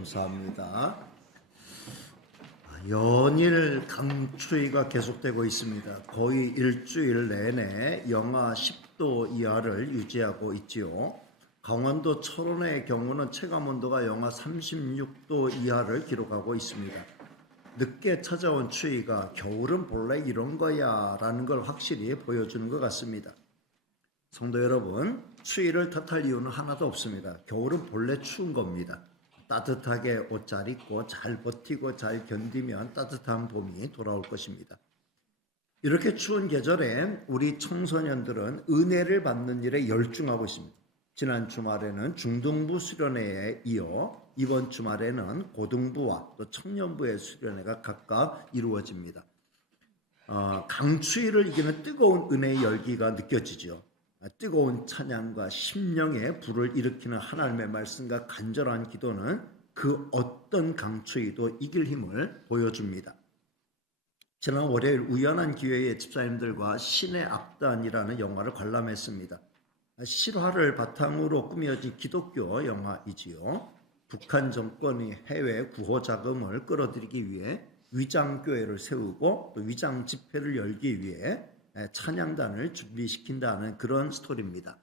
감사합니다. 연일 강추위가 계속되고 있습니다. 거의 일주일 내내 영하 10도 이하를 유지하고 있지요. 강원도 철원의 경우는 체감온도가 영하 36도 이하를 기록하고 있습니다. 늦게 찾아온 추위가 겨울은 본래 이런 거야 라는 걸 확실히 보여주는 것 같습니다. 성도 여러분, 추위를 탓할 이유는 하나도 없습니다. 겨울은 본래 추운 겁니다. 따뜻하게 옷 잘 입고 잘 버티고 잘 견디면 따뜻한 봄이 돌아올 것입니다. 이렇게 추운 계절에 우리 청소년들은 은혜를 받는 일에 열중하고 있습니다. 지난 주말에는 중등부 수련회에 이어 이번 주말에는 고등부와 또 청년부의 수련회가 각각 이루어집니다. 강추위를 이기는 뜨거운 은혜의 열기가 느껴지죠. 뜨거운 찬양과 심령의 불을 일으키는 하나님의 말씀과 간절한 기도는 그 어떤 강추위도 이길 힘을 보여줍니다. 지난 월요일 우연한 기회에 집사님들과 신의 악단이라는 영화를 관람했습니다. 실화를 바탕으로 꾸며진 기독교 영화이지요. 북한 정권이 해외 구호 자금을 끌어들이기 위해 위장교회를 세우고 또 위장 집회를 열기 위해 찬양단을 준비시킨다는 그런 스토리입니다.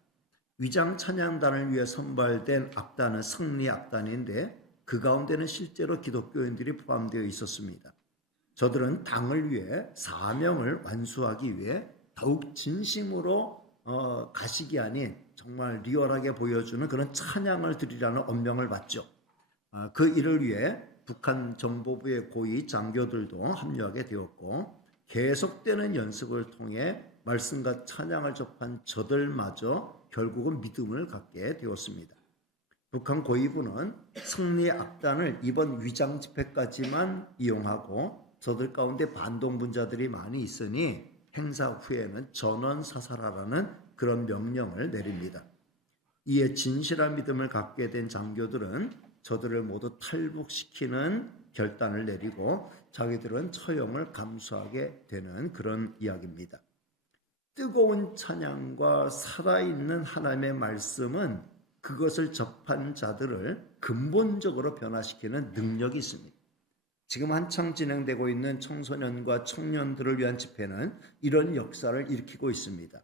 위장 찬양단을 위해 선발된 악단은 승리 악단인데 그 가운데는 실제로 기독교인들이 포함되어 있었습니다. 저들은 당을 위해 사명을 완수하기 위해 더욱 진심으로 가식이 아닌 정말 리얼하게 보여주는 그런 찬양을 드리라는 엄명을 받죠. 그 일을 위해 북한 정보부의 고위 장교들도 합류하게 되었고 계속되는 연습을 통해 말씀과 찬양을 접한 저들마저 결국은 믿음을 갖게 되었습니다. 북한 고위부는 승리 악단을 이번 위장 집회까지만 이용하고 저들 가운데 반동분자들이 많이 있으니 행사 후에는 전원 사살하라는 그런 명령을 내립니다. 이에 진실한 믿음을 갖게 된 장교들은 저들을 모두 탈북시키는 결단을 내리고 자기들은 처형을 감수하게 되는 그런 이야기입니다. 뜨거운 찬양과 살아있는 하나님의 말씀은 그것을 접한 자들을 근본적으로 변화시키는 능력이 있습니다. 지금 한창 진행되고 있는 청소년과 청년들을 위한 집회는 이런 역사를 일으키고 있습니다.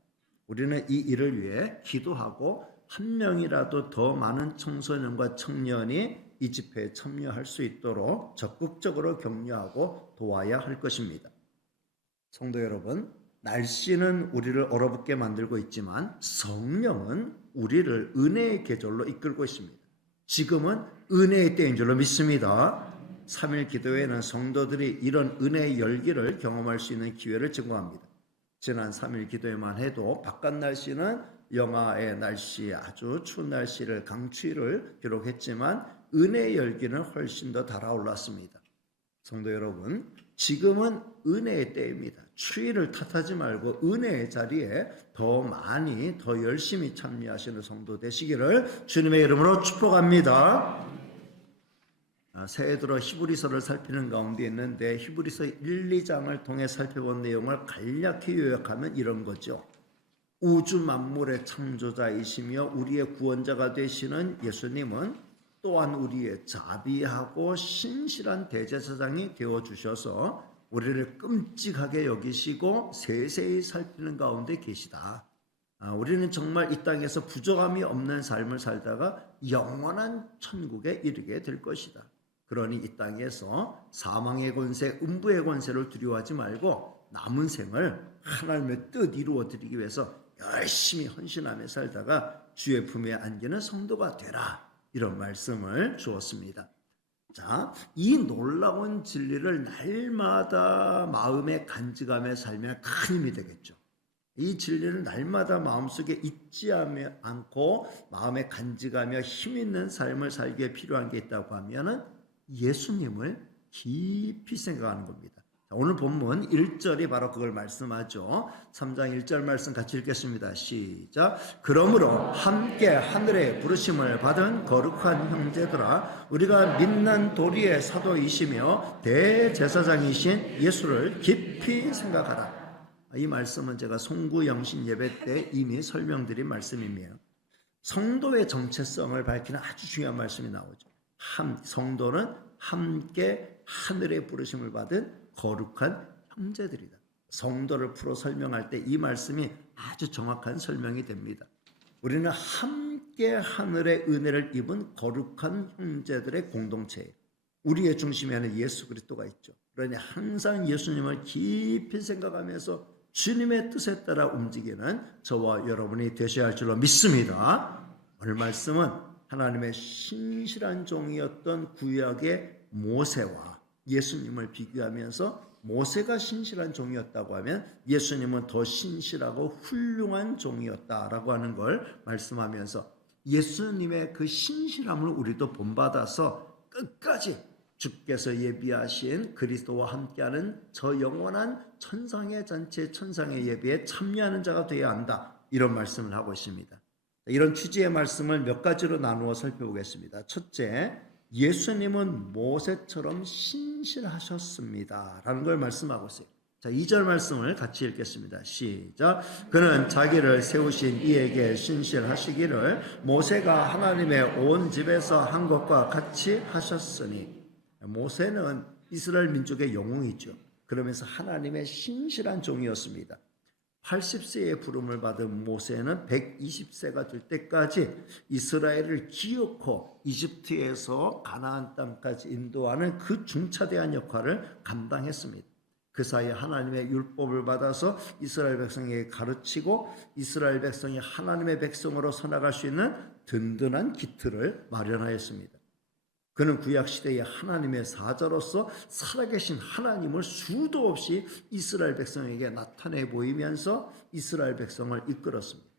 우리는 이 일을 위해 기도하고 한 명이라도 더 많은 청소년과 청년이 이 집회에 참여할 수 있도록 적극적으로 격려하고 도와야 할 것입니다. 성도 여러분, 날씨는 우리를 얼어붙게 만들고 있지만 성령은 우리를 은혜의 계절로 이끌고 있습니다. 지금은 은혜의 때인 줄로 믿습니다. 3일 기도회는 성도들이 이런 은혜의 열기를 경험할 수 있는 기회를 제공합니다. 지난 3일 기도회만 해도 바깥 날씨는 영하의 날씨, 아주 추운 날씨를 강추위를 기록했지만 은혜의 열기는 훨씬 더 달아올랐습니다. 성도 여러분, 지금은 은혜의 때입니다. 추위를 탓하지 말고 은혜의 자리에 더 많이 더 열심히 참여하시는 성도 되시기를 주님의 이름으로 축복합니다. 새해 들어 히브리서를 살피는 가운데 있는데 히브리서 1, 2장을 통해 살펴본 내용을 간략히 요약하면 이런 거죠. 우주 만물의 창조자이시며 우리의 구원자가 되시는 예수님은 또한 우리의 자비하고 신실한 대제사장이 되어주셔서 우리를 끔찍하게 여기시고 세세히 살피는 가운데 계시다. 우리는 정말 이 땅에서 부족함이 없는 삶을 살다가 영원한 천국에 이르게 될 것이다. 그러니 이 땅에서 사망의 권세, 음부의 권세를 두려워하지 말고 남은 생을 하나님의 뜻 이루어 드리기 위해서 열심히 헌신하며 살다가 주의 품에 안기는 성도가 되라. 이런 말씀을 주었습니다. 자, 이 놀라운 진리를 날마다 마음에 간직하며 살면 큰 힘이 되겠죠. 이 진리를 날마다 마음속에 잊지 않고 마음에 간직하며 힘있는 삶을 살기에 필요한 게 있다고 하면은 예수님을 깊이 생각하는 겁니다. 오늘 본문 1절이 바로 그걸 말씀하죠. 3장 1절 말씀 같이 읽겠습니다. 시작. 그러므로 함께 하늘의 부르심을 받은 거룩한 형제들아, 우리가 믿는 도리의 사도이시며 대제사장이신 예수를 깊이 생각하라. 이 말씀은 제가 송구 영신 예배 때 이미 설명드린 말씀이며 성도의 정체성을 밝히는 아주 중요한 말씀이 나오죠. 성도는 함께 하늘의 부르심을 받은 거룩한 형제들이다. 성도를 풀어 설명할 때 이 말씀이 아주 정확한 설명이 됩니다. 우리는 함께 하늘의 은혜를 입은 거룩한 형제들의 공동체예요. 우리의 중심에는 예수 그리스도가 있죠. 그러니 항상 예수님을 깊이 생각하면서 주님의 뜻에 따라 움직이는 저와 여러분이 되셔야 할 줄로 믿습니다. 오늘 말씀은 하나님의 신실한 종이었던 구약의 모세와 예수님을 비교하면서 모세가 신실한 종이었다고 하면 예수님은 더 신실하고 훌륭한 종이었다라고 하는 걸 말씀하면서 예수님의 그 신실함을 우리도 본받아서 끝까지 주께서 예비하신 그리스도와 함께하는 저 영원한 천상의 잔치, 천상의 예배에 참여하는 자가 되어야 한다. 이런 말씀을 하고 있습니다. 이런 취지의 말씀을 몇 가지로 나누어 살펴보겠습니다. 첫째, 예수님은 모세처럼 신실하셨습니다 라는 걸 말씀하고 있어요. 자, 2절 말씀을 같이 읽겠습니다. 시작. 그는 자기를 세우신 이에게 신실하시기를 모세가 하나님의 온 집에서 한 것과 같이 하셨으니. 모세는 이스라엘 민족의 영웅이죠. 그러면서 하나님의 신실한 종이었습니다. 80세의 부름을 받은 모세는 120세가 될 때까지 이스라엘을 기어코 이집트에서 가나안 땅까지 인도하는 그 중차대한 역할을 감당했습니다. 그 사이에 하나님의 율법을 받아서 이스라엘 백성에게 가르치고 이스라엘 백성이 하나님의 백성으로 서나갈 수 있는 든든한 기틀을 마련하였습니다. 그는 구약시대의 하나님의 사자로서 살아계신 하나님을 수도 없이 이스라엘 백성에게 나타내 보이면서 이스라엘 백성을 이끌었습니다.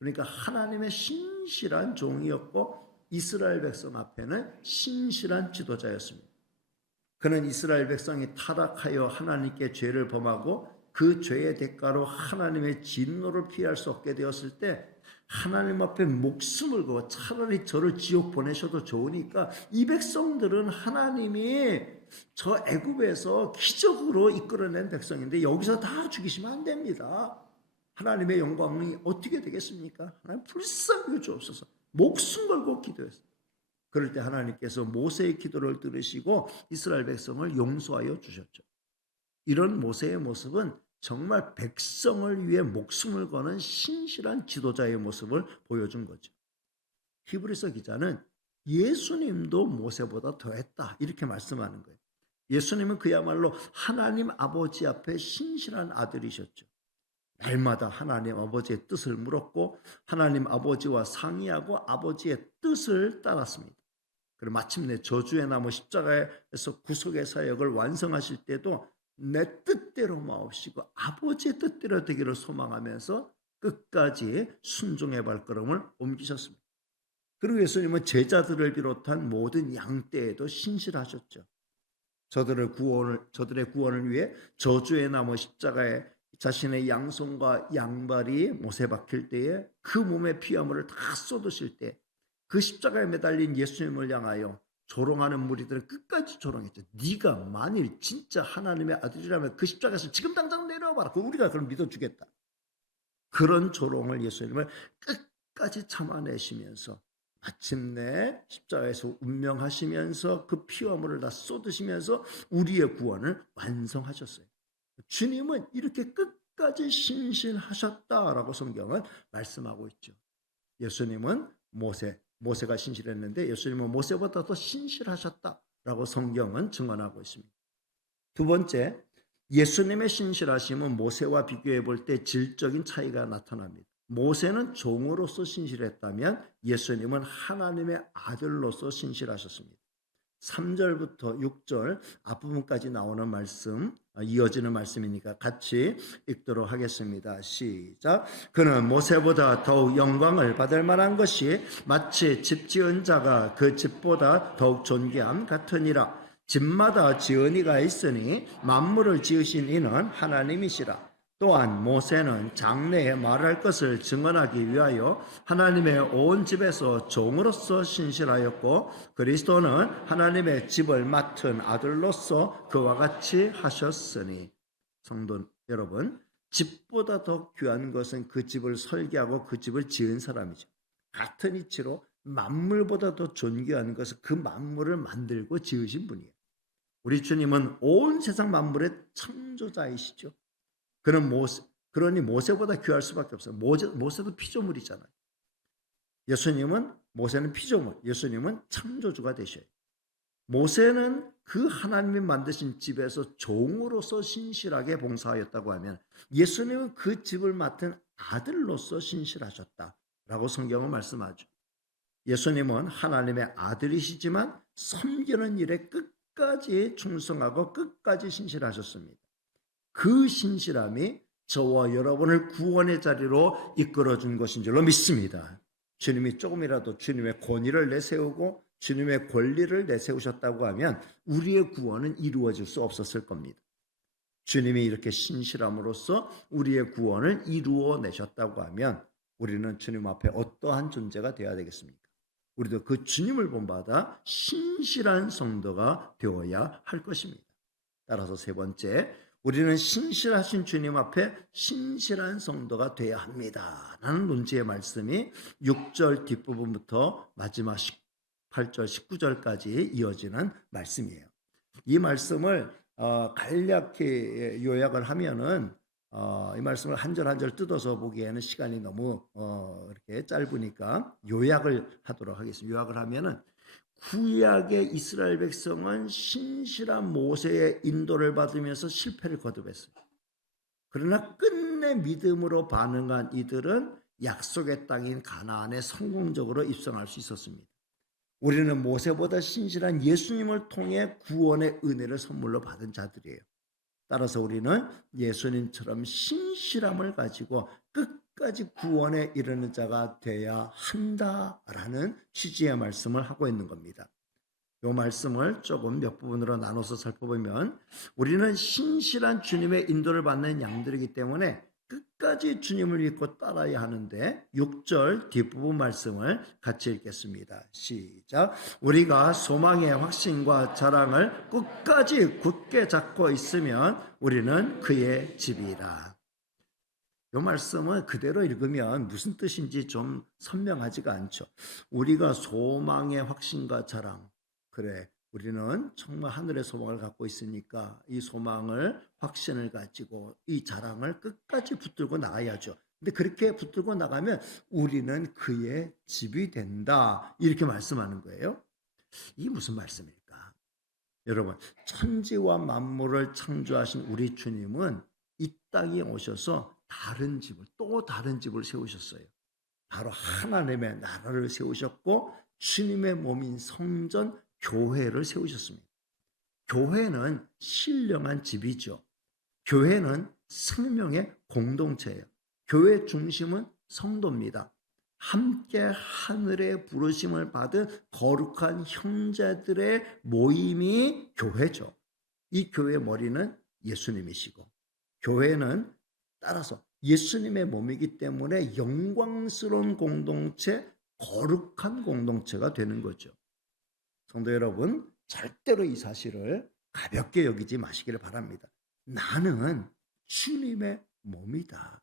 그러니까 하나님의 신실한 종이었고 이스라엘 백성 앞에는 신실한 지도자였습니다. 그는 이스라엘 백성이 타락하여 하나님께 죄를 범하고 그 죄의 대가로 하나님의 진노를 피할 수 없게 되었을 때 하나님 앞에 목숨을 걸고 차라리 저를 지옥 보내셔도 좋으니까 이 백성들은 하나님이 저 애굽에서 기적으로 이끌어낸 백성인데 여기서 다 죽이시면 안 됩니다. 하나님의 영광이 어떻게 되겠습니까? 하나님 불쌍히 주옵소서. 목숨 걸고 기도했어요. 그럴 때 하나님께서 모세의 기도를 들으시고 이스라엘 백성을 용서하여 주셨죠. 이런 모세의 모습은 정말 백성을 위해 목숨을 거는 신실한 지도자의 모습을 보여준 거죠. 히브리서 기자는 예수님도 모세보다 더했다 이렇게 말씀하는 거예요. 예수님은 그야말로 하나님 아버지 앞에 신실한 아들이셨죠. 날마다 하나님 아버지의 뜻을 물었고 하나님 아버지와 상의하고 아버지의 뜻을 따랐습니다. 그리고 마침내 저주의 나무 십자가에서 구속의 사역을 완성하실 때도 내 뜻대로 마옵시고 아버지의 뜻대로 되기를 소망하면서 끝까지 순종의 발걸음을 옮기셨습니다. 그리고 예수님은 제자들을 비롯한 모든 양떼에도 신실하셨죠. 저들의 구원을 위해 저주의 나무 십자가에 자신의 양손과 양발이 못에 박힐 때에 그 몸의 피화물을 다 쏟으실 때 그 십자가에 매달린 예수님을 향하여 조롱하는 무리들은 끝까지 조롱했죠. 네가 만일 진짜 하나님의 아들이라면 그 십자가에서 지금 당장 내려와봐라. 우리가 그럼 믿어주겠다. 그런 조롱을 예수님을 끝까지 참아내시면서 마침내 십자가에서 운명하시면서 그 피화물을 다 쏟으시면서 우리의 구원을 완성하셨어요. 주님은 이렇게 끝까지 신실하셨다라고 성경은 말씀하고 있죠. 예수님은 모세가 신실했는데 예수님은 모세보다 더 신실하셨다라고 성경은 증언하고 있습니다. 두 번째, 예수님의 신실하심은 모세와 비교해 볼 때 질적인 차이가 나타납니다. 모세는 종으로서 신실했다면 예수님은 하나님의 아들로서 신실하셨습니다. 3절부터 6절 앞부분까지 나오는 말씀, 이어지는 말씀이니까 같이 읽도록 하겠습니다. 시작. 그는 모세보다 더욱 영광을 받을 만한 것이 마치 집 지은 자가 그 집보다 더욱 존귀함 같으니라. 집마다 지은이가 있으니 만물을 지으신 이는 하나님이시라. 또한 모세는 장래에 말할 것을 증언하기 위하여 하나님의 온 집에서 종으로서 신실하였고 그리스도는 하나님의 집을 맡은 아들로서 그와 같이 하셨으니. 성도 여러분, 집보다 더 귀한 것은 그 집을 설계하고 그 집을 지은 사람이죠. 같은 이치로 만물보다 더 존귀한 것은 그 만물을 만들고 지으신 분이에요. 우리 주님은 온 세상 만물의 창조자이시죠. 그러니 모세보다 귀할 수밖에 없어요. 모세도 피조물이잖아요. 모세는 피조물, 예수님은 창조주가 되셔요. 모세는 그 하나님이 만드신 집에서 종으로서 신실하게 봉사하였다고 하면 예수님은 그 집을 맡은 아들로서 신실하셨다라고 성경은 말씀하죠. 예수님은 하나님의 아들이시지만 섬기는 일에 끝까지 충성하고 끝까지 신실하셨습니다. 그 신실함이 저와 여러분을 구원의 자리로 이끌어준 것인 줄로 믿습니다. 주님이 조금이라도 주님의 권위를 내세우고 주님의 권리를 내세우셨다고 하면 우리의 구원은 이루어질 수 없었을 겁니다. 주님이 이렇게 신실함으로써 우리의 구원을 이루어내셨다고 하면 우리는 주님 앞에 어떠한 존재가 되어야 되겠습니까? 우리도 그 주님을 본받아 신실한 성도가 되어야 할 것입니다. 따라서 세 번째, 우리는 신실하신 주님 앞에 신실한 성도가 되어야 합니다 라는 논지의 말씀이 6절 뒷부분부터 마지막 8절 19절까지 이어지는 말씀이에요. 이 말씀을 간략히 요약을 하면은 이 말씀을 한 절 한 절 뜯어서 보기에는 시간이 너무 이렇게 짧으니까 요약을 하도록 하겠습니다. 요약을 하면은 구약의 이스라엘 백성은 신실한 모세의 인도를 받으면서 실패를 거듭했어요. 그러나 끝내 믿음으로 반응한 이들은 약속의 땅인 가나안에 성공적으로 입성할 수 있었습니다. 우리는 모세보다 신실한 예수님을 통해 구원의 은혜를 선물로 받은 자들이에요. 따라서 우리는 예수님처럼 신실함을 가지고 끝까지 구원에 이르는 자가 되어야 한다라는 취지의 말씀을 하고 있는 겁니다. 이 말씀을 조금 몇 부분으로 나눠서 살펴보면 우리는 신실한 주님의 인도를 받는 양들이기 때문에 끝까지 주님을 믿고 따라야 하는데 6절 뒷부분 말씀을 같이 읽겠습니다. 시작. 우리가 소망의 확신과 자랑을 끝까지 굳게 잡고 있으면 우리는 그의 집이라. 이 말씀을 그대로 읽으면 무슨 뜻인지 좀 선명하지가 않죠. 우리가 소망의 확신과 자랑, 그래 우리는 정말 하늘의 소망을 갖고 있으니까 이 소망을 확신을 가지고 이 자랑을 끝까지 붙들고 나가야죠. 근데 그렇게 붙들고 나가면 우리는 그의 집이 된다 이렇게 말씀하는 거예요. 이게 무슨 말씀일까? 여러분, 천지와 만물을 창조하신 우리 주님은 이 땅에 오셔서 또 다른 집을 세우셨어요. 바로 하나님의 나라를 세우셨고 주님의 몸인 성전 교회를 세우셨습니다. 교회는 신령한 집이죠. 교회는 생명의 공동체예요. 교회 중심은 성도입니다. 함께 하늘의 부르심을 받은 거룩한 형제들의 모임이 교회죠. 이 교회의 머리는 예수님이시고 교회는 따라서 예수님의 몸이기 때문에 영광스러운 공동체, 거룩한 공동체가 되는 거죠. 성도 여러분, 절대로 이 사실을 가볍게 여기지 마시기를 바랍니다. 나는 주님의 몸이다.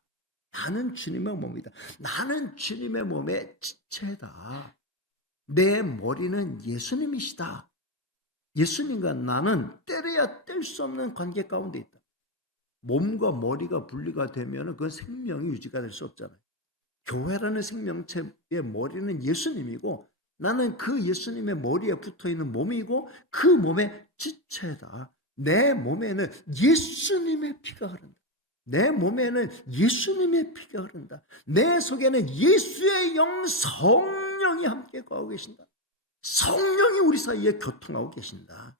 나는 주님의 몸이다. 나는 주님의 몸의 지체다. 내 머리는 예수님이시다. 예수님과 나는 떼려야 뗄 수 없는 관계 가운데 있다. 몸과 머리가 분리가 되면 그건 생명이 유지가 될 수 없잖아요. 교회라는 생명체의 머리는 예수님이고 나는 그 예수님의 머리에 붙어있는 몸이고 그 몸의 지체다. 내 몸에는 예수님의 피가 흐른다. 내 몸에는 예수님의 피가 흐른다. 내 속에는 예수의 영 성령이 함께 거하고 계신다. 성령이 우리 사이에 교통하고 계신다.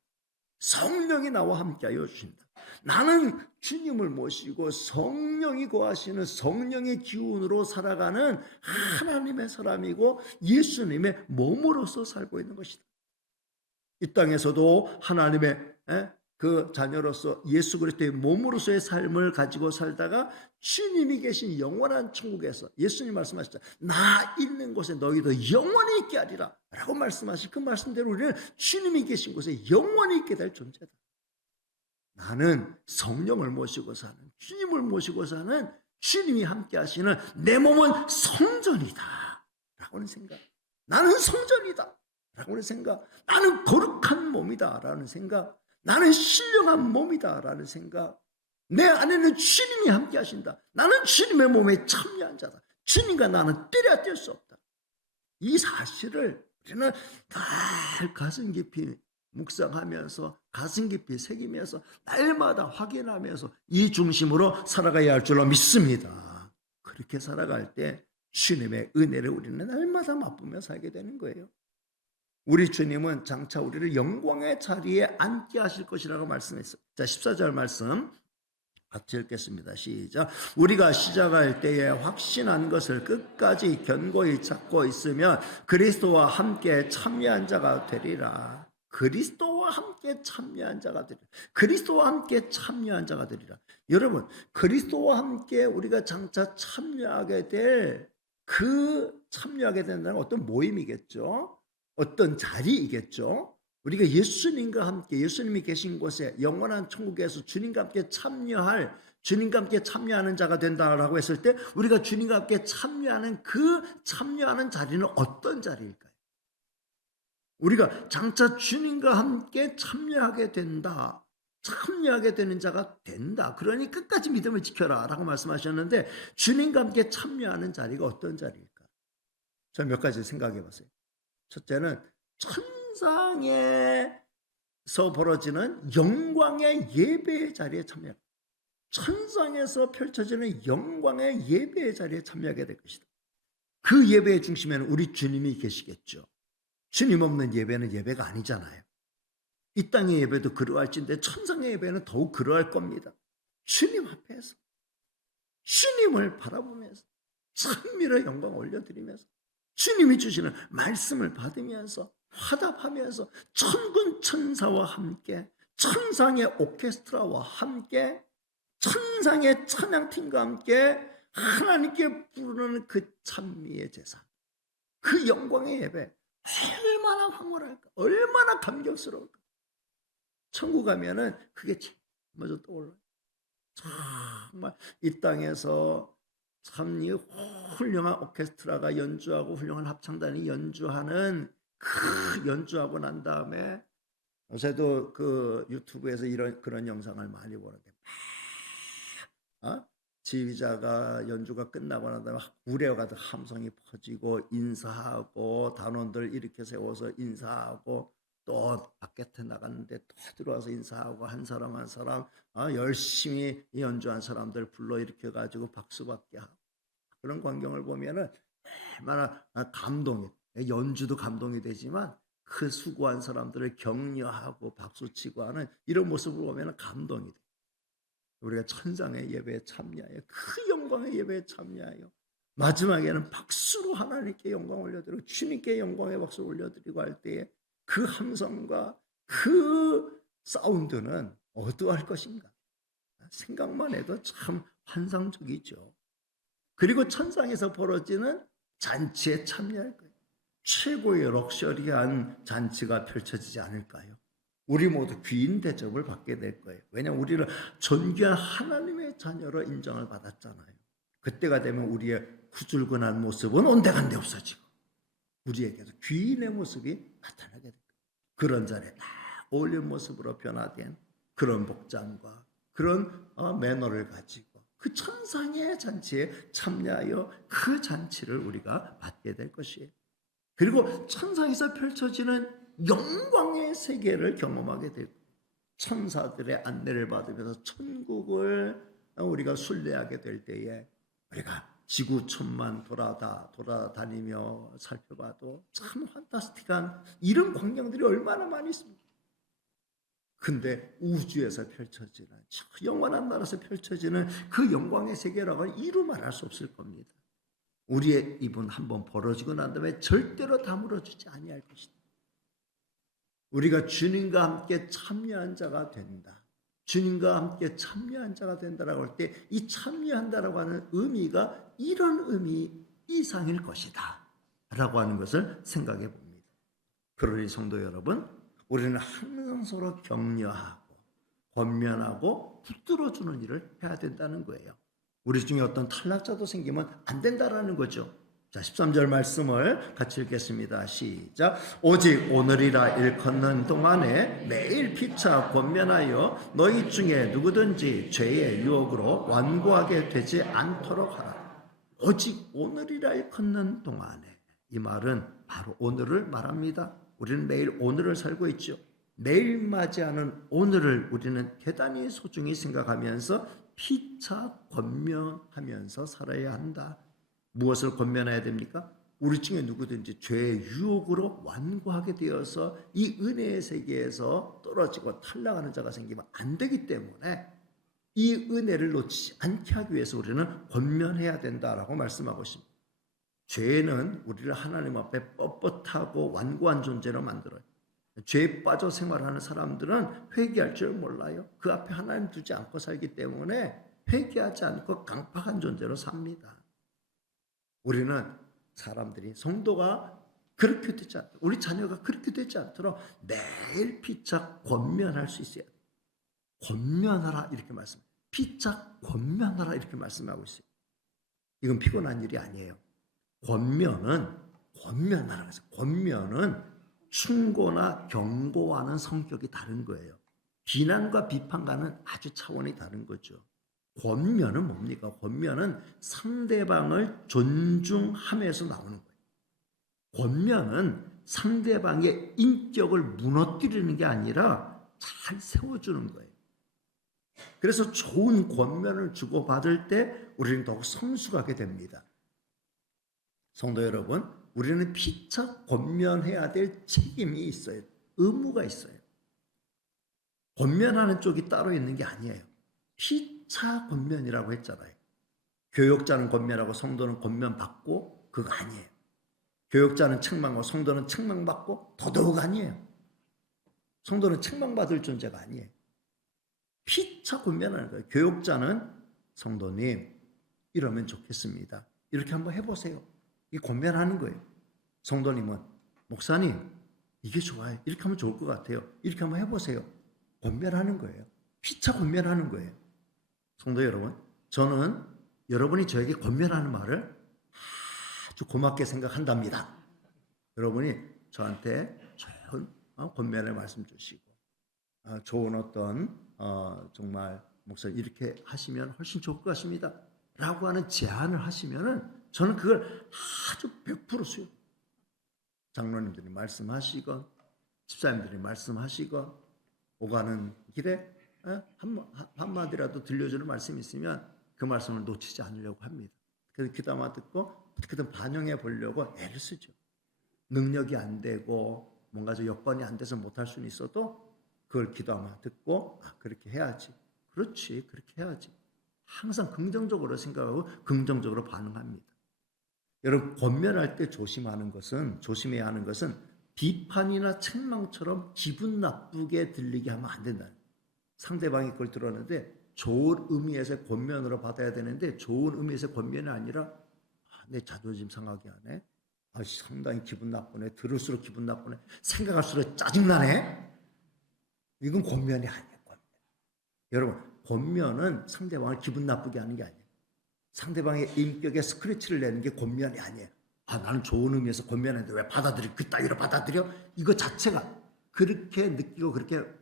성령이 나와 함께하여 주신다. 나는 주님을 모시고 성령이 거하시는 성령의 기운으로 살아가는 하나님의 사람이고 예수님의 몸으로서 살고 있는 것이다. 이 땅에서도 하나님의 그 자녀로서 예수 그리스도의 몸으로서의 삶을 가지고 살다가 주님이 계신 영원한 천국에서 예수님 말씀하셨죠. 나 있는 곳에 너희도 영원히 있게 하리라 라고 말씀하신 그 말씀대로 우리는 주님이 계신 곳에 영원히 있게 될 존재다. 나는 성령을 모시고 사는, 주님을 모시고 사는, 주님이 함께 하시는 내 몸은 성전이다 라고는 생각. 나는 성전이다 라는 생각, 나는 거룩한 몸이다 라는 생각, 나는 신령한 몸이다 라는 생각, 내 안에는 주님이 함께 하신다, 나는 주님의 몸에 참여한 자다, 주님과 나는 때려야 뗄 수 없다. 이 사실을 우리는 늘 가슴 깊이 묵상하면서 가슴 깊이 새기면서 날마다 확인하면서 이 중심으로 살아가야 할 줄로 믿습니다. 그렇게 살아갈 때 주님의 은혜를 우리는 날마다 맛보며 살게 되는 거예요. 우리 주님은 장차 우리를 영광의 자리에 앉게 하실 것이라고 말씀했어요. 자, 14절 말씀 같이 읽겠습니다. 시작. 우리가 시작할 때에 확신한 것을 끝까지 견고히 잡고 있으면 그리스도와 함께 참여한 자가 되리라. 그리스도와 함께 참여한 자가 되리라. 그리스도와 함께 참여한 자가 되리라. 여러분, 그리스도와 함께 우리가 장차 참여하게 참여하게 된다는 어떤 모임이겠죠. 어떤 자리이겠죠. 우리가 예수님과 함께, 예수님이 계신 곳에 영원한 천국에서 주님과 함께 주님과 함께 참여하는 자가 된다라고 했을 때 우리가 주님과 함께 참여하는 참여하는 자리는 어떤 자리일까요? 우리가 장차 주님과 함께 참여하게 된다. 참여하게 되는 자가 된다. 그러니 끝까지 믿음을 지켜라 라고 말씀하셨는데, 주님과 함께 참여하는 자리가 어떤 자리일까? 저는 몇 가지 생각해 봤어요. 첫째는 천상에서 벌어지는 영광의 예배의 자리에 참여하다. 천상에서 펼쳐지는 영광의 예배의 자리에 참여하게 될 것이다. 그 예배의 중심에는 우리 주님이 계시겠죠. 주님 없는 예배는 예배가 아니잖아요. 이 땅의 예배도 그러할진데 천상의 예배는 더욱 그러할 겁니다. 주님 앞에서 주님을 바라보면서 찬미로 영광 올려드리면서 주님이 주시는 말씀을 받으면서 화답하면서 천군 천사와 함께, 천상의 오케스트라와 함께, 천상의 찬양팀과 함께 하나님께 부르는 그 찬미의 제사, 그 영광의 예배 얼마나 황홀할까, 얼마나 감격스러울까. 천국 가면은 그게 먼저 떠올라요. 정말 이 땅에서 참 훌륭한 오케스트라가 연주하고 훌륭한 합창단이 연주하는 연주하고 난 다음에, 요새도 그 유튜브에서 그런 영상을 많이 보는데, 지휘자가 연주가 끝나고 난 다음에 우레와 같은 함성이 퍼지고 인사하고 단원들 이렇게 세워서 인사하고 또 바깥에 나갔는데 또 들어와서 인사하고 한 사람 한 사람 열심히 연주한 사람들 불러 일으켜 가지고 박수받게 하고, 그런 광경을 보면은 얼마나 감동이, 연주도 감동이 되지만 그 수고한 사람들을 격려하고 박수치고 하는 이런 모습을 보면은 감동이 돼. 우리가 천상의 예배에 참여하여 그 영광의 예배에 참여하여 마지막에는 박수로 하나님께 영광 올려드리고 주님께 영광의 박수를 올려드리고 할 때에 그 함성과 그 사운드는 어떠할 것인가? 생각만 해도 참 환상적이죠. 그리고 천상에서 벌어지는 잔치에 참여할 거예요. 최고의 럭셔리한 잔치가 펼쳐지지 않을까요? 우리 모두 귀인 대접을 받게 될 거예요. 왜냐하면 우리는 존귀한 하나님의 자녀로 인정을 받았잖아요. 그때가 되면 우리의 후줄근한 모습은 온데간데 없어지고 우리에게도 귀인의 모습이 나타나게 됩니다. 그런 자리에 다 어울리는 모습으로 변화된 그런 복장과 그런 매너를 가지고 그 천상의 잔치에 참여하여 그 잔치를 우리가 받게 될 것이에요. 그리고 천상에서 펼쳐지는 영광의 세계를 경험하게 되고 천사들의 안내를 받으면서 천국을 우리가 순례하게 될 때에 우리가 지구촌만 돌아다니며 살펴봐도 참 판타스틱한 이런 광경들이 얼마나 많이 있습니다. 근데 우주에서 펼쳐지는 영원한 나라에서 펼쳐지는 그 영광의 세계라고는 이루 말할 수 없을 겁니다. 우리의 입은 한번 벌어지고 난 다음에 절대로 다물어주지 아니할 것이다. 우리가 주님과 함께 참여한 자가 된다. 주님과 함께 참여한 자가 된다라고 할 때 이 참여한다라고 하는 의미가 이런 의미 이상일 것이다 라고 하는 것을 생각해 봅니다. 그러니 성도 여러분, 우리는 항상 서로 격려하고 권면하고 붙들어주는 일을 해야 된다는 거예요. 우리 중에 어떤 탈락자도 생기면 안 된다라는 거죠. 자, 13절 말씀을 같이 읽겠습니다. 시작. 오직 오늘이라 일컫는 동안에 매일 피차 권면하여 너희 중에 누구든지 죄의 유혹으로 완고하게 되지 않도록 하라. 오직 오늘이라 일컫는 동안에. 이 말은 바로 오늘을 말합니다. 우리는 매일 오늘을 살고 있죠. 내일 맞이하는 오늘을 우리는 대단히 소중히 생각하면서 피차 권면하면서 살아야 한다. 무엇을 권면해야 됩니까? 우리 중에 누구든지 죄의 유혹으로 완고하게 되어서 이 은혜의 세계에서 떨어지고 탈락하는 자가 생기면 안 되기 때문에 이 은혜를 놓치지 않게 하기 위해서 우리는 권면해야 된다라고 말씀하고 있습니다. 죄는 우리를 하나님 앞에 뻣뻣하고 완고한 존재로 만들어요. 죄에 빠져 생활하는 사람들은 회개할 줄 몰라요. 그 앞에 하나님 두지 않고 살기 때문에 회개하지 않고 강팍한 존재로 삽니다. 우리는 사람들이 성도가 그렇게 되지 않도록, 우리 자녀가 그렇게 되지 않도록 매일 피차 권면할 수 있어야 돼요. 권면하라 이렇게 말씀. 피차 권면하라 이렇게 말씀하고 있어요. 이건 피곤한 일이 아니에요. 권면하라 해서 권면은 충고나 경고하는 성격이 다른 거예요. 비난과 비판과는 아주 차원이 다른 거죠. 권면은 뭡니까? 권면은 상대방을 존중하면서 나오는 거예요. 권면은 상대방의 인격을 무너뜨리는 게 아니라 잘 세워주는 거예요. 그래서 좋은 권면을 주고받을 때 우리는 더욱 성숙하게 됩니다. 성도 여러분, 우리는 피차 권면해야 될 책임이 있어요. 의무가 있어요. 권면하는 쪽이 따로 있는 게 아니에요. 피차 권면이라고 했잖아요. 교역자는 권면하고 성도는 권면받고 그거 아니에요. 교역자는 책망하고 성도는 책망받고 더더욱 아니에요. 성도는 책망받을 존재가 아니에요. 피차 권면하는 거예요. 교역자는 성도님 이러면 좋겠습니다. 이렇게 한번 해보세요. 이 권면하는 거예요. 성도님은 목사님 이게 좋아요. 이렇게 하면 좋을 것 같아요. 이렇게 한번 해보세요. 권면하는 거예요. 피차 권면하는 거예요. 성도 여러분, 저는 여러분이 저에게 권면하는 말을 아주 고맙게 생각한답니다. 여러분이 저한테 좋은 권면의 말씀 주시고 좋은 어떤 정말 목사님 이렇게 하시면 훨씬 좋을 것 같습니다 라고 하는 제안을 하시면은 저는 그걸 아주 100% 수용. 장로님들이 말씀하시건 집사님들이 말씀하시건 오가는 길에 한마디라도 들려주는 말씀이 있으면 그 말씀을 놓치지 않으려고 합니다. 그래서 귀담아 듣고 어떻게든 반영해 보려고 애를 쓰죠. 능력이 안 되고 뭔가 좀 여건이 안 돼서 못할 수는 있어도 그걸 귀담아 듣고 그렇게 해야지. 그렇지 그렇게 해야지. 항상 긍정적으로 생각하고 긍정적으로 반응합니다. 여러분 권면할 때 조심해야 하는 것은 비판이나 책망처럼 기분 나쁘게 들리게 하면 안 된다. 상대방이 그걸 들었는데 좋은 의미에서 권면으로 받아야 되는데 좋은 의미에서 권면이 아니라 내 자존심 상하게 하네. 상당히 기분 나쁘네. 들을수록 기분 나쁘네. 생각할수록 짜증나네. 이건 권면이 아니에요. 권면. 여러분 권면은 상대방을 기분 나쁘게 하는 게 아니에요. 상대방의 인격에 스크래치를 내는 게 권면이 아니에요. 나는 좋은 의미에서 권면했는데 왜 받아들여? 그따위로 받아들여? 이거 자체가 그렇게 느끼고 그렇게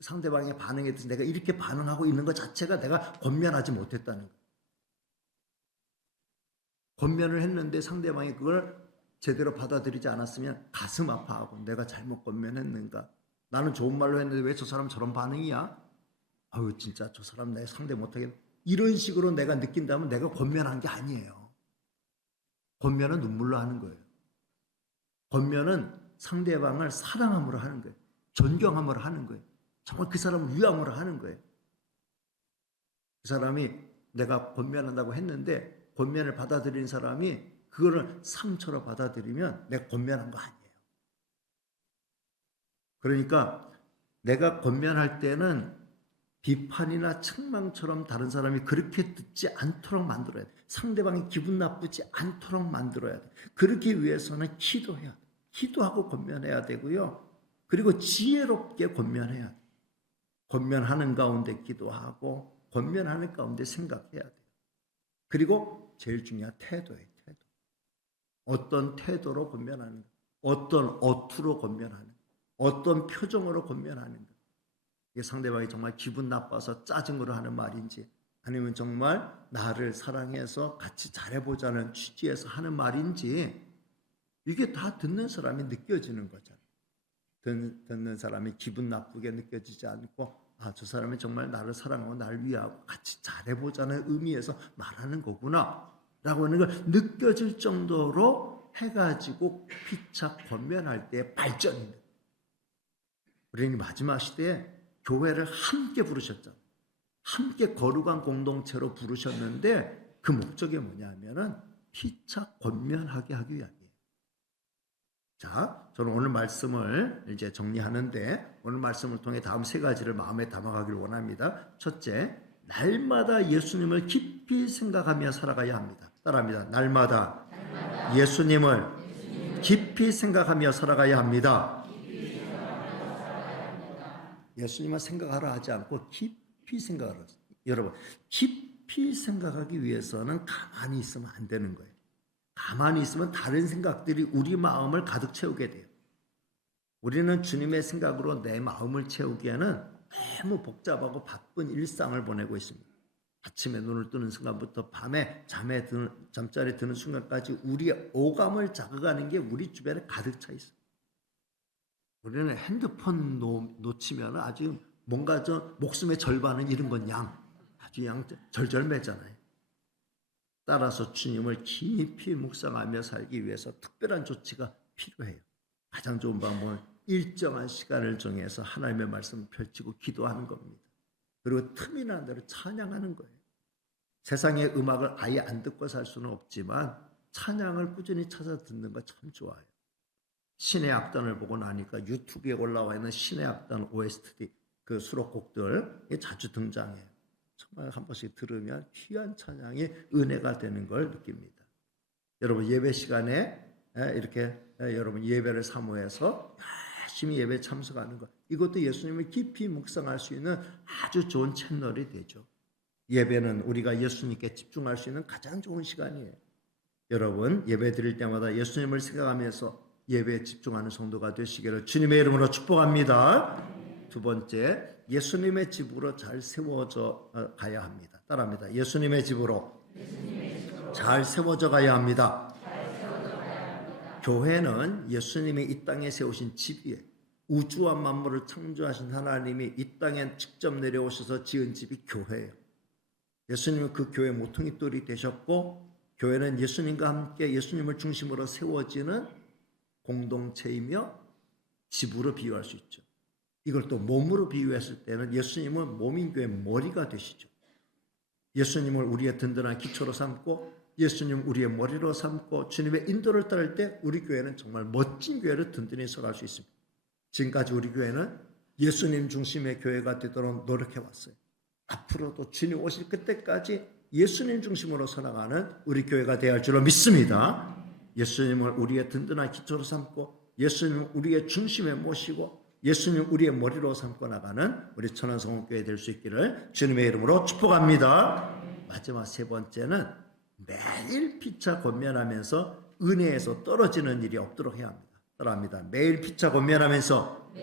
상대방의 반응에 대해서 내가 이렇게 반응하고 있는 것 자체가 내가 권면하지 못했다는 거예요. 권면을 했는데 상대방이 그걸 제대로 받아들이지 않았으면 가슴 아파하고 내가 잘못 권면했는가? 나는 좋은 말로 했는데 왜 저 사람 저런 반응이야? 아유 진짜 저 사람 내 상대 못하겠네. 이런 식으로 내가 느낀다면 내가 권면한 게 아니에요. 권면은 눈물로 하는 거예요. 권면은 상대방을 사랑함으로 하는 거예요. 존경함으로 하는 거예요. 정말 그 사람을 위함으로 하는 거예요. 그 사람이 내가 권면한다고 했는데 권면을 받아들이는 사람이 그거를 상처로 받아들이면 내가 권면한 거 아니에요. 그러니까 내가 권면할 때는 비판이나 책망처럼 다른 사람이 그렇게 듣지 않도록 만들어야 돼. 상대방이 기분 나쁘지 않도록 만들어야 돼. 그러기 위해서는 기도해야 돼. 기도하고 권면해야 되고요. 그리고 지혜롭게 권면해야 돼. 권면하는 가운데 기도하고 권면하는 가운데 생각해야 돼. 그리고 제일 중요한 태도예요. 태도. 어떤 태도로 권면하는가, 어떤 어투로 권면하는가, 어떤 표정으로 권면하는가. 이게 상대방이 정말 기분 나빠서 짜증으로 하는 말인지, 아니면 정말 나를 사랑해서 같이 잘해보자는 취지에서 하는 말인지, 이게 다 듣는 사람이 느껴지는 거잖아요. 듣는 사람이 기분 나쁘게 느껴지지 않고, 저 사람이 정말 나를 사랑하고 나를 위하고 같이 잘해보자는 의미에서 말하는 거구나 라고 하는 걸 느껴질 정도로 해가지고 피차 권면할 때의 발전입니다. 우리는 마지막 시대에 교회를 함께 부르셨잖아요. 함께 거룩한 공동체로 부르셨는데, 그 목적이 뭐냐면은 피차 권면하게 하기 위함이에요. 자, 저는 오늘 말씀을 이제 정리하는데, 오늘 말씀을 통해 다음 세 가지를 마음에 담아가길 원합니다. 첫째, 날마다 예수님을 깊이 생각하며 살아가야 합니다. 따라합니다. 날마다 예수님을 깊이 생각하며 살아가야 합니다. 예수님만 생각하라 하지 않고 깊이 생각하라. 여러분, 깊이 생각하기 위해서는 가만히 있으면 안 되는 거예요. 가만히 있으면 다른 생각들이 우리 마음을 가득 채우게 돼요. 우리는 주님의 생각으로 내 마음을 채우기에는 너무 복잡하고 바쁜 일상을 보내고 있습니다. 아침에 눈을 뜨는 순간부터 밤에 잠자리에 드는 순간까지 우리의 오감을 자극하는 게 우리 주변에 가득 차 있어요. 우리는 핸드폰 놓치면 아주 뭔가 목숨의 절반은 잃은 건 아주 절절매잖아요. 따라서 주님을 깊이 묵상하며 살기 위해서 특별한 조치가 필요해요. 가장 좋은 방법은 일정한 시간을 정해서 하나님의 말씀을 펼치고 기도하는 겁니다. 그리고 틈이 나는 대로 찬양하는 거예요. 세상의 음악을 아예 안 듣고 살 수는 없지만 찬양을 꾸준히 찾아 듣는 거 참 좋아요. 신의 악단을 보고 나니까 유튜브에 올라와 있는 신의 악단 OST 그 수록곡들 자주 등장해요. 정말 한 번씩 들으면 귀한 찬양이 은혜가 되는 걸 느낍니다. 여러분 예배 시간에 이렇게 여러분 예배를 사모해서 열심히 예배 참석하는 것, 이것도 예수님을 깊이 묵상할 수 있는 아주 좋은 채널이 되죠. 예배는 우리가 예수님께 집중할 수 있는 가장 좋은 시간이에요. 여러분 예배 드릴 때마다 예수님을 생각하면서 예배에 집중하는 성도가 되시기를 주님의 이름으로 축복합니다. 두 번째, 예수님의 집으로 잘 세워져 가야 합니다. 따라합니다. 예수님의 집으로 잘 세워져 가야 합니다. 교회는 예수님이 이 땅에 세우신 집이에요. 우주와 만물을 창조하신 하나님이 이 땅에 직접 내려오셔서 지은 집이 교회예요. 예수님은 그 교회 모퉁이 돌이 되셨고, 교회는 예수님과 함께 예수님을 중심으로 세워지는 공동체이며 집으로 비유할 수 있죠. 이걸 또 몸으로 비유했을 때는 예수님은 몸인 교회의 머리가 되시죠. 예수님을 우리의 든든한 기초로 삼고 예수님 우리의 머리로 삼고 주님의 인도를 따를 때 우리 교회는 정말 멋진 교회로 든든히 서갈 수 있습니다. 지금까지 우리 교회는 예수님 중심의 교회가 되도록 노력해왔어요. 앞으로도 주님 오실 그때까지 예수님 중심으로 살아가는 우리 교회가 되어야 할 줄로 믿습니다. 예수님을 우리의 든든한 기초로 삼고 예수님을 우리의 중심에 모시고 예수님 우리의 머리로 삼고 나가는 우리 천안성공교회 될 수 있기를 주님의 이름으로 축복합니다. 마지막 세 번째는 매일 피차 권면하면서 은혜에서 떨어지는 일이 없도록 해야 합니다. 따라합니다. 매일 피차 권면하면서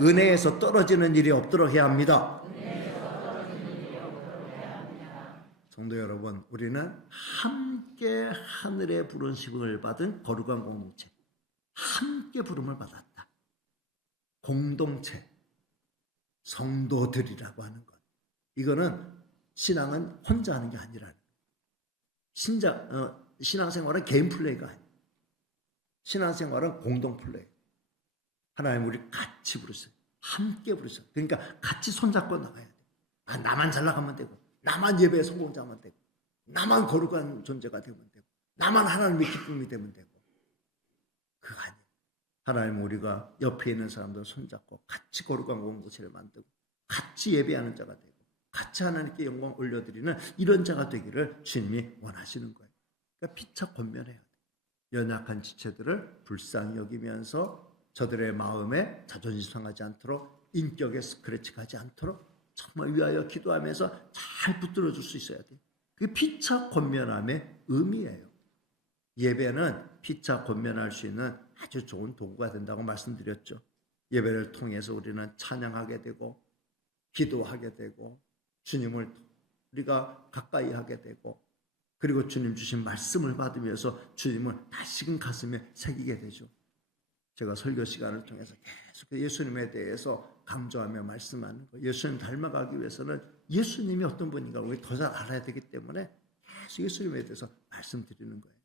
은혜에서 떨어지는 일이 없도록 해야 합니다. 성도 여러분, 우리는 함께 하늘의 부르심을 받은 거룩한 공동체, 함께 부름을 받았다. 공동체, 성도들이라고 하는 것. 이거는 신앙은 혼자 하는 게 아니라 신앙생활은 개인 플레이가 아니에요. 신앙생활은 공동 플레이. 하나님 우리 같이 부르세요. 함께 부르세요. 그러니까 같이 손잡고 나가야 돼요. 나만 잘 나가면 되고, 나만 예배에 성공자면 되고, 나만 거룩한 존재가 되면 되고, 나만 하나님의 기쁨이 되면 되고, 그거 아니에요. 하나님 우리가 옆에 있는 사람들 손잡고 같이 거룩한 공동체를 만들고 같이 예배하는 자가 되고 같이 하나님께 영광 올려드리는 이런 자가 되기를 주님이 원하시는 거예요. 그러니까 피차 권면해야 돼요. 연약한 지체들을 불쌍히 여기면서 저들의 마음에 자존심 상하지 않도록, 인격에 스크래치 가지 않도록 정말 위하여 기도하면서 잘 붙들어 줄 수 있어야 돼요. 그게 피차 권면함의 의미예요. 예배는 피차 권면할 수 있는 아주 좋은 도구가 된다고 말씀드렸죠. 예배를 통해서 우리는 찬양하게 되고 기도하게 되고 주님을 우리가 가까이 하게 되고 그리고 주님 주신 말씀을 받으면서 주님을 다시금 가슴에 새기게 되죠. 제가 설교 시간을 통해서 계속 예수님에 대해서 강조하며 말씀하는 거. 예수님 닮아가기 위해서는 예수님이 어떤 분인가 우리 더 잘 알아야 되기 때문에 계속 예수님에 대해서 말씀드리는 거예요.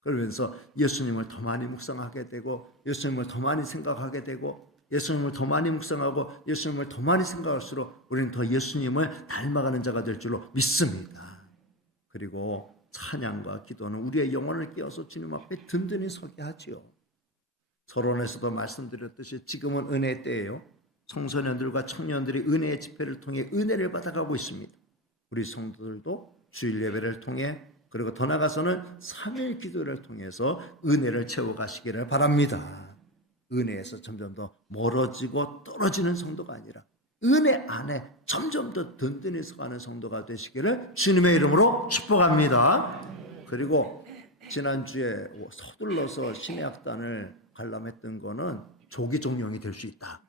그러면서 예수님을 더 많이 묵상하게 되고 예수님을 더 많이 생각하게 되고 예수님을 더 많이 묵상하고 예수님을 더 많이 생각할수록 우리는 더 예수님을 닮아가는 자가 될 줄로 믿습니다. 그리고 찬양과 기도는 우리의 영혼을 깨워서 주님 앞에 든든히 서게 하지요. 서론에서도 말씀드렸듯이 지금은 은혜 때예요. 청소년들과 청년들이 은혜의 집회를 통해 은혜를 받아가고 있습니다. 우리 성도들도 주일 예배를 통해 그리고 더 나아가서는 3일 기도를 통해서 은혜를 채워가시기를 바랍니다. 은혜에서 점점 더 멀어지고 떨어지는 성도가 아니라 은혜 안에 점점 더 든든히 서가는 성도가 되시기를 주님의 이름으로 축복합니다. 그리고 지난주에 서둘러서 신해학단을 관람했던 거는 조기종영이 될 수 있다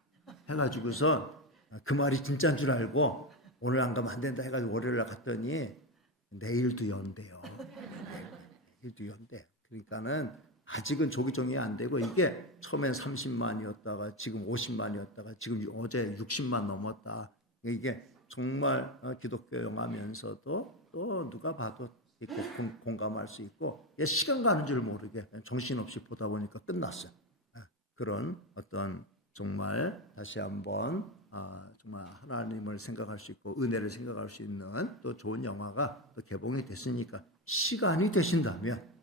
해가지고서 그 말이 진짜인 줄 알고 오늘 안 가면 안 된다 해가지고 월요일날 갔더니 내일도 연대요. 내일도 연대. 그러니까는 아직은 조기종이 안 되고 이게 처음엔 30만이었다가 지금 50만이었다가 지금 어제 60만 넘었다. 이게 정말 기독교 영화면서도 또 누가 봐도 공감할 수 있고 시간 가는 줄 모르게 정신없이 보다 보니까 끝났어요. 그런 어떤 정말 다시 한번 정말 하나님을 생각할 수 있고 은혜를 생각할 수 있는 또 좋은 영화가 또 개봉이 됐으니까 시간이 되신다면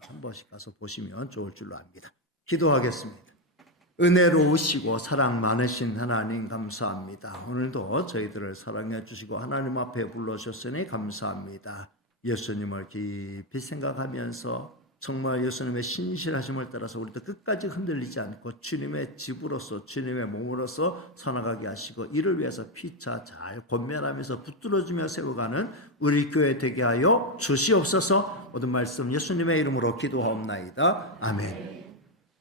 한 번씩 가서 보시면 좋을 줄로 압니다. 기도하겠습니다. 은혜로우시고 사랑 많으신 하나님 감사합니다. 오늘도 저희들을 사랑해 주시고 하나님 앞에 불러주셨으니 감사합니다. 예수님을 깊이 생각하면서 정말 예수님의 신실하심을 따라서 우리도 끝까지 흔들리지 않고 주님의 집으로서 주님의 몸으로서 살아가게 하시고 이를 위해서 피차 잘 권면하면서 붙들어주며 세워가는 우리 교회 되게 하여 주시옵소서. 모든 말씀 예수님의 이름으로 기도하옵나이다. 아멘.